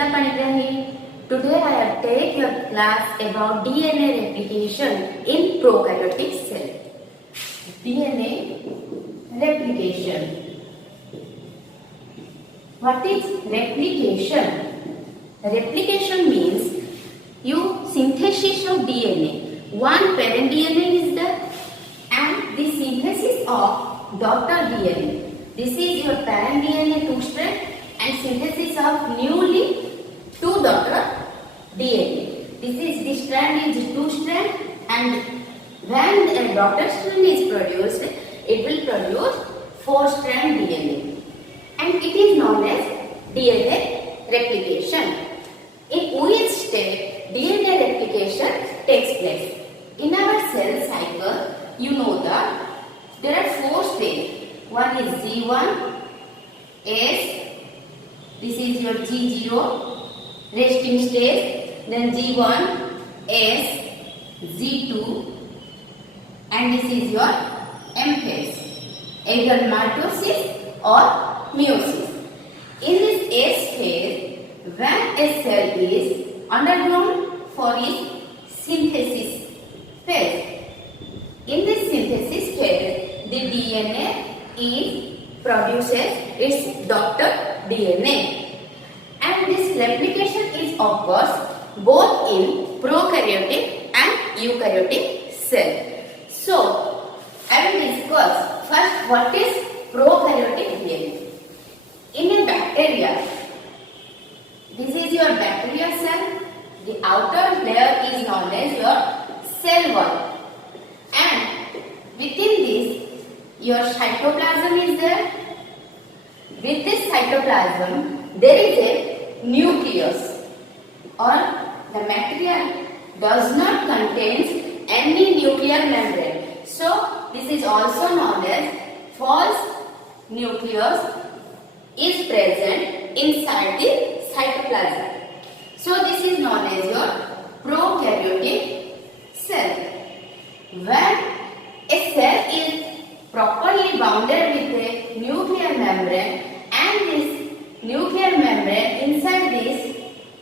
Smita Panigrahi. Today I have taken your class about DNA replication in prokaryotic cell. DNA replication. What is replication? Replication means you synthesis of DNA. One parent DNA is there and the synthesis of daughter DNA. This is your parent DNA 2 strand and synthesis of newly 2 daughter DNA. This is the strand is 2 strand, and when a daughter strand is produced, it will produce 4 strand DNA, and it is known as DNA replication. In which step DNA replication takes place? In our cell cycle, you know that there are 4 stages. One is G1, S, this is your G0, resting stage, then G1, S, G2, and this is your M phase, either mitosis or meiosis. In this S phase, when a cell is undergone for its synthesis phase, in this synthesis phase, the DNA produces its daughter DNA, and this replication is occurs both in prokaryotic and eukaryotic cell. So, I will discuss first what is prokaryotic DNA. In a bacteria, this is your bacteria cell. The outer layer is known as your cell wall, and within this your cytoplasm is there. With this cytoplasm, there is a nucleus, or the material does not contain any nuclear membrane. So, this is also known as false nucleus is present inside the cytoplasm. So, this is known as your prokaryotic cell. When a cell is properly bounded with a nuclear membrane, and this nuclear membrane inside this,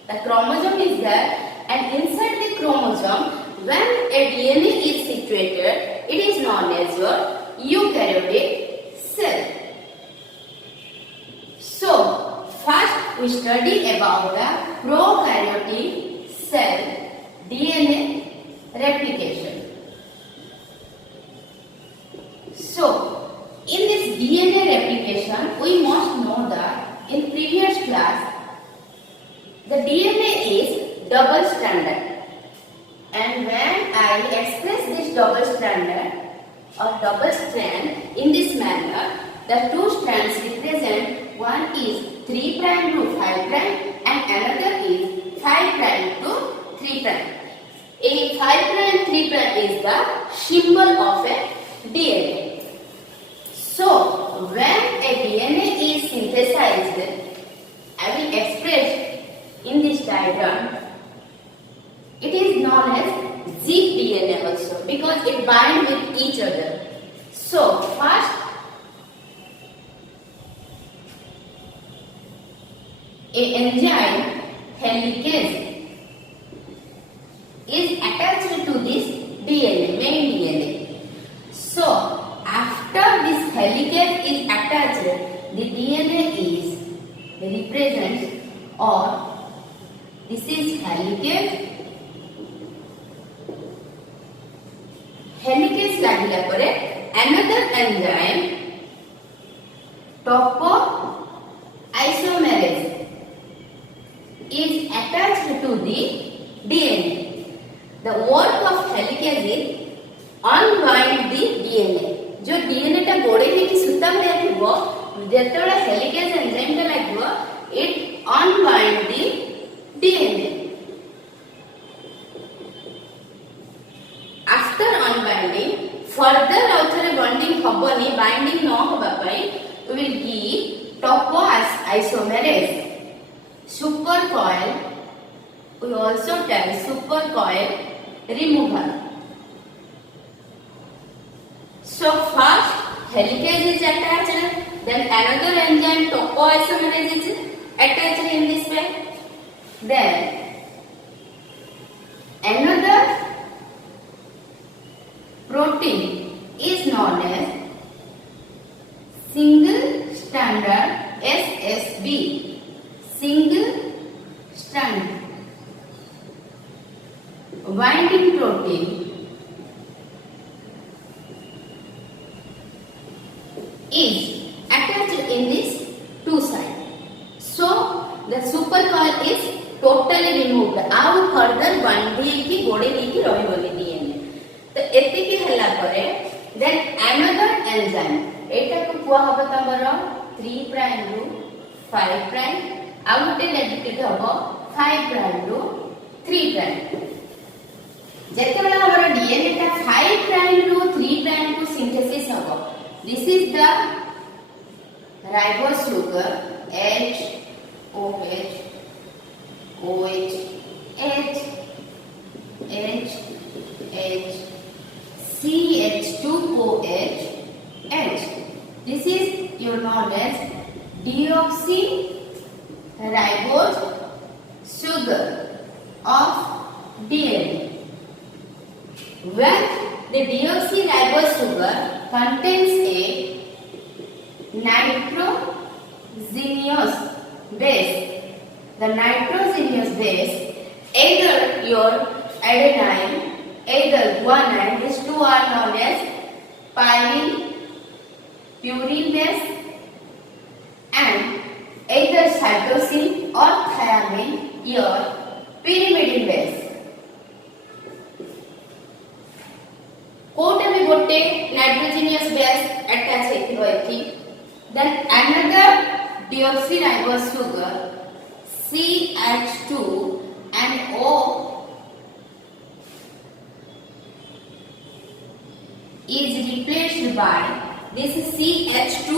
the chromosome is there, and inside the chromosome, when a DNA is situated, it is known as your eukaryotic cell. So, first we study about the prokaryotic cell DNA replication. So, in this DNA replication, we must know that in previous class, the DNA is double stranded, and when I express this double stranded or double strand in this manner, the 2 strands represent, one is 3' to 5' and another is 5' to 3'. A 5' 3' is the symbol of a DNA. So, when a DNA is synthesized, I will express in this diagram, it is known as zip DNA also, because it binds with each other. So, first, a enzyme helicase is attached to this DNA, main DNA. So, after this helicase is attached, the DNA is represents, or this is helicase. Helicase lagila pore another enzyme topoisomerase is attached to the DNA. The work of helicase is unwind the DNA. जो DNA टा गोड़े ही की सूता में रखिबो, जेतबेला helicase enzyme टा लागबो, it unbind the DNA. After unbinding, further author bonding hoboni, binding no hoba pai, we will give topoisomerase. Supercoil, we also tell supercoil removal. So first helicase is attached, then another enzyme topoisomerase is attached in this way. Then another protein is known as single stranded SSB. Single strand binding protein is attached in this two sides. So the supercoil is totally removed. Now further binding की गोड़े लेके रही DNA. तो एतिकी हल्ला करे then another enzyme. एटा को कुआ हबो तमरो 3 prime रू 5 prime. ଆଉ ଗୋଟେ ଡେଡିକେଟ ହବ 5 prime ରୁ 3 prime. ଯେତେବେଳେ ଆମର DNA ଟା 5 prime ରୁ 3 prime କୁ synthesis ହବ, this is the ribose sugar H OH OH H H H CH2OH H. This is your known as deoxyribose sugar of DNA. When the deoxyribose sugar contains a nitrogenous base, the nitrogenous base, either your adenine, either guanine, these two are known as pyrene, purine base, and either cytosine or thymine, your pyrimidine base. कोटे भी गोटे nitrogenous base attach हेतिबो एथि. Then another deoxyribose sugar CH2 and O is replaced by this CH2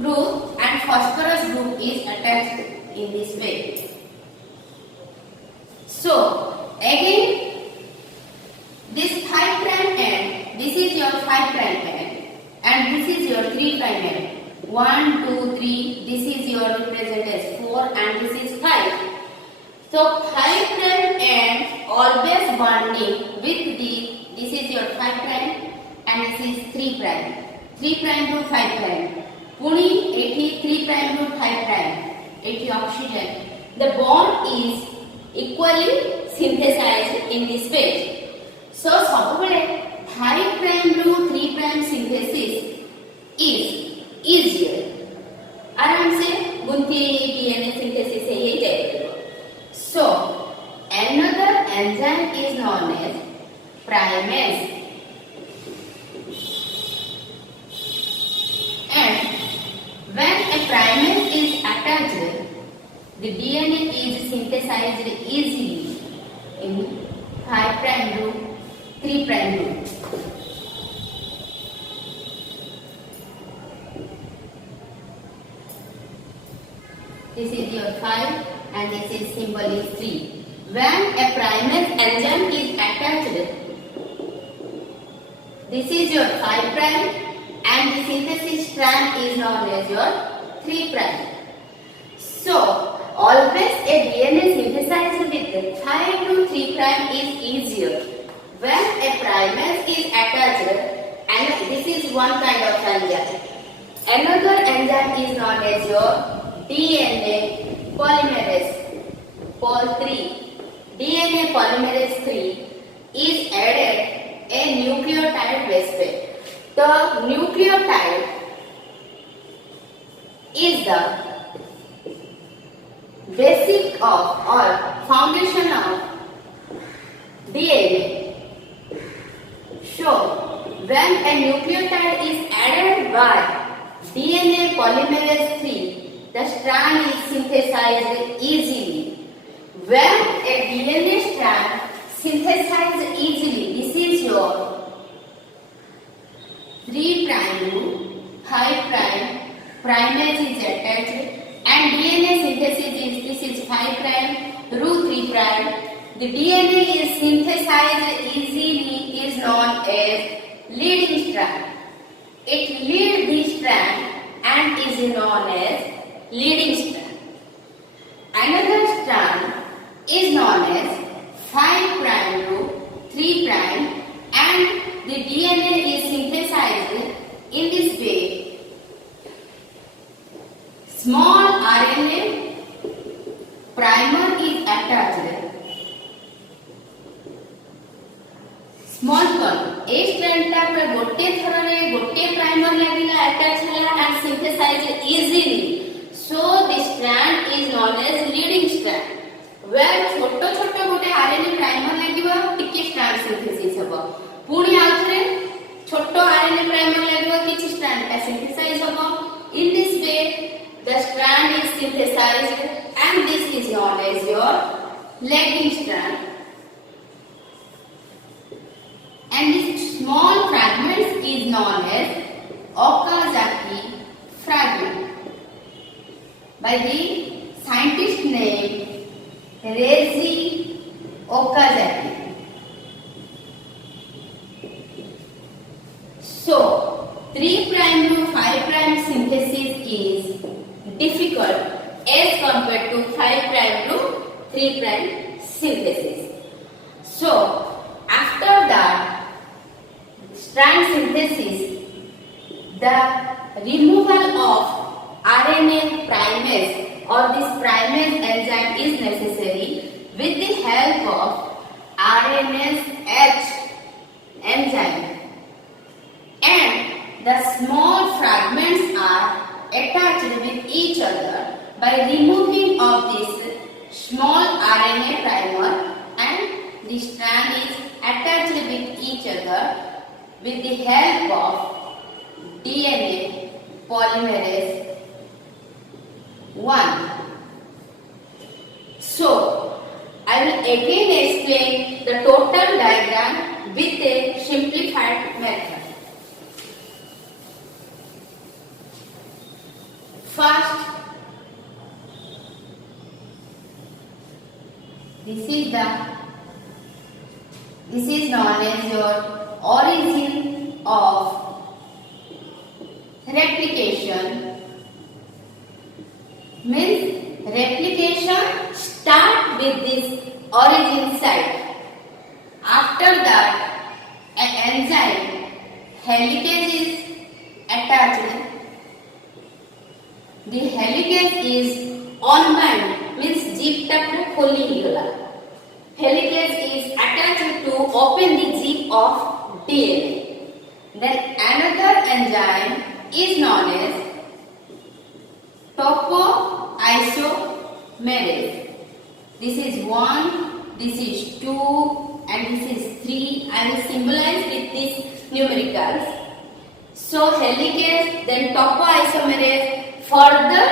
group and phosphorus group is attached in this way. So again this 5 prime end, this is your 5 prime end and this is your 3 prime end. 1, 2, 3, this is your represented as 4 and this is 5. So 5 prime end always bonding with this is your 5 prime and this is 3 prime. 3 prime to 5 prime. Puni 3 prime to 5 prime. 80 oxygen. The bond is equally synthesized in this phase. So सबुबले 5 prime to 3 prime synthesis is easier. आराम से गुंथी DNA synthesis से ये जाएगा. So another enzyme is known as primase. And when a primase is attached, the DNA is synthesized easily in 5 prime group, 3 prime group. This is your 5 and this is symbol is 3. When a primase enzyme is attached, this is your 5 prime and the synthesis strand is known as your 3 prime. So always a DNA synthesized with 5 to 3 prime is easier. When a primase is attached, and this is one kind of enzyme. Another enzyme is known as your DNA polymerase Pol 3. DNA polymerase 3 is added a nucleotide base pair. The nucleotide is the basic of or foundation of DNA. So when a nucleotide is added by DNA polymerase 3, the strand is synthesized easily. When a DNA strand synthesized easily, this is your 3 prime group, 5 prime, primase is attached and DNA synthesis is this is 5 prime, root 3 prime. The DNA is synthesized easily is known as leading strand. It leads the strand and is known as leading strand. Another strand is known as 5 prime to 3 prime, and the DNA is synthesized in this way. Small RNA primer is attached. Small one A strand टा पर गोटे थररे गोटे primer लागिला attach होला and synthesized easily. So this strand is known as leading strand. Where छोटो छोटो गोटे RNA primer लागिबा टिके strand synthesis हबो. पुणी आउथरे छोटो RNA प्राइमर लागिबा किछि strand टा synthesize हबो. In this way the strand is synthesized and this is known as your lagging strand. And this small fragments is known as Okazaki fragment by the scientist name Reizi Okazaki. So 3 prime to 5 prime synthesis is difficult as compared to 5 prime to 3 prime synthesis. So after that strand synthesis, the removal of RNA primase or this primase enzyme is necessary with the help of RNase H enzyme, and the small fragments are attached with each other by removing of this small RNA primer, and the strand is attached with each other with the help of DNA polymerase 1. So, I will again explain the total diagram with a simplified method. First, this is known as your origin of replication. Means replication start with this origin site. After that, an enzyme helicase is attached. The helicase is unbound, means zip tap kholi gala. Helicase is attached to open the zip of DNA. Then another enzyme is known as topoisomerase. This is 1, this is 2, and this is 3. I will symbolize with these numericals. So helicase, then topoisomerase, further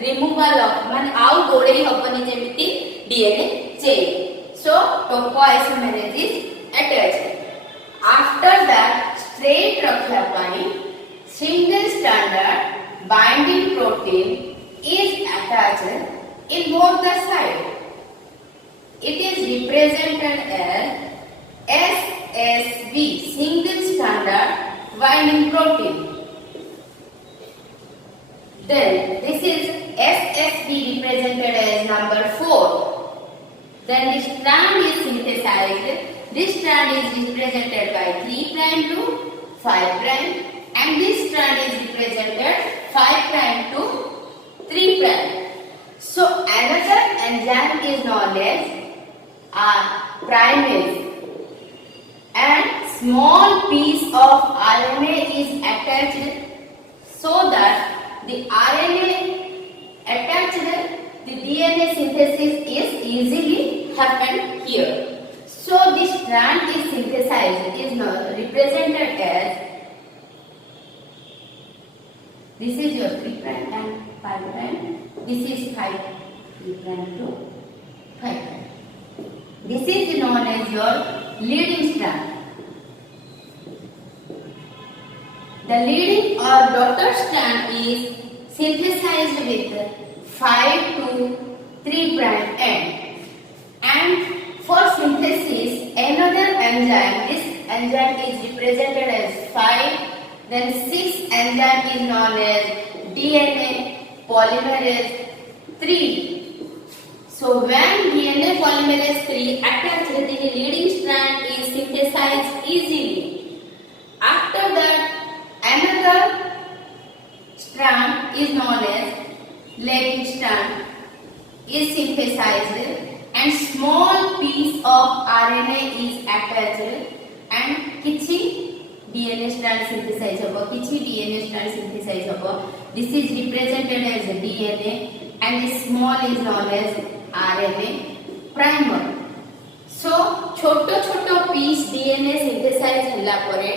removal of man out godei hapani jemiti DNA chain. So topoisomerase is attached. After that, straight rakhya pai single standard binding protein is attached in both the sides. It is represented as SSB, single standard binding protein. Then this is SSB represented as number 4. Then the strand is synthesized. This strand is represented by 3 prime to 5 prime, and this strand is represented 5 prime to 3 prime. So another enzyme is known as primase, and small piece of RNA is attached so that the RNA attached, the DNA synthesis is easily happen here. So this strand is synthesized, is now represented as, this is your 3 prime and 5 prime, this is 5 3 prime to 5 prime. This is known as your leading strand. The leading or daughter strand is synthesized with 5 to 3 prime end, and for synthesis another enzyme, this enzyme is represented as 5, then 6 enzyme is known as DNA polymerase 3. So when DNA polymerase III attached, the leading strand is synthesized easily. After that, another strand is known as lagging strand is synthesized and small piece of RNA is attached and किछि DNA strand synthesize होगा, किछि DNA strand synthesize होगा. This is represented as DNA and the small is known as RNA primer. So छोटो छोटो piece DNA synthesize होला परे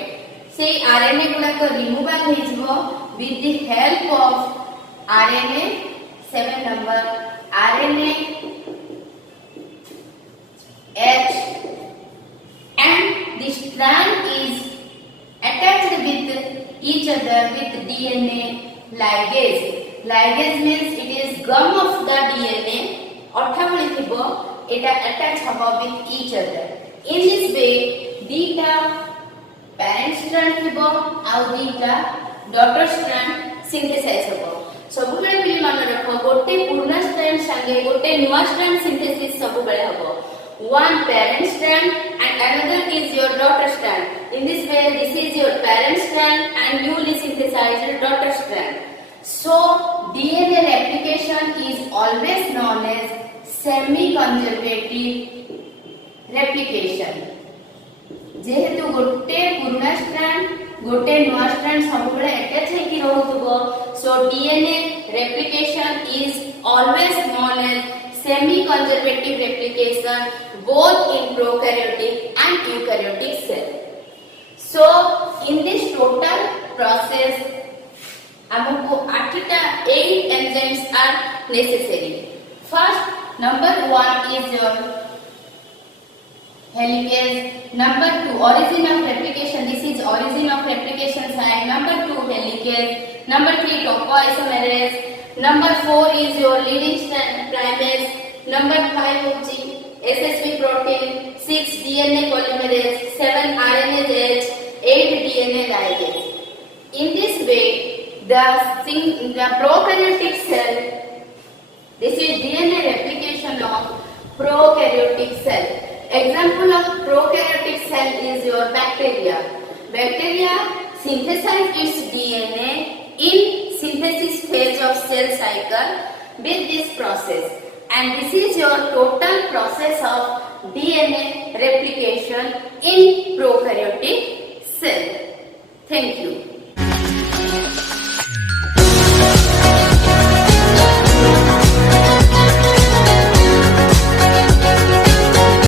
से RNA गुड़ा को removal हो जिवो with the help of RNA 7 number RNA H and the strand is attached with each other with DNA ligase. Ligase means it is gum of the DNA. अठावली थिबो एटा attach हबो with each other. In this way, दीटा parent strand थिबो आउ दीटा daughter strand synthesize हबो. सबु बेले पिली मन रखो गोटे पूर्ण strand संगे गोटे नुवा strand synthesis सबु बेले हबो. One parent strand and another is your daughter strand. In this way, this is your parent strand and newly synthesized daughter strand. So, DNA replication is always known as semi-conservative replication. जेहेतु गोटे पुराना strand गोटे नुआ strand सबुबले attach है कि रहउतबो, so DNA replication is always known as semi-conservative replication both in prokaryotic and eukaryotic cell. So in this total process हमको 8 enzymes are necessary. First, number 1 is your helicase. Number 2, origin of replication. This is origin of replication site. Number 2, helicase. Number 3, topoisomerase. Number 4 is your leading strand primase. Number 5 is SSP protein. 6 DNA polymerase. 7 RNase H. 8 DNA ligase. In this way, the prokaryotic cell. This is DNA replication of prokaryotic cell. Example of prokaryotic cell is your bacteria. Bacteria synthesize its DNA in synthesis phase of cell cycle with this process, and this is your total process of DNA replication in prokaryotic cell. Thank you.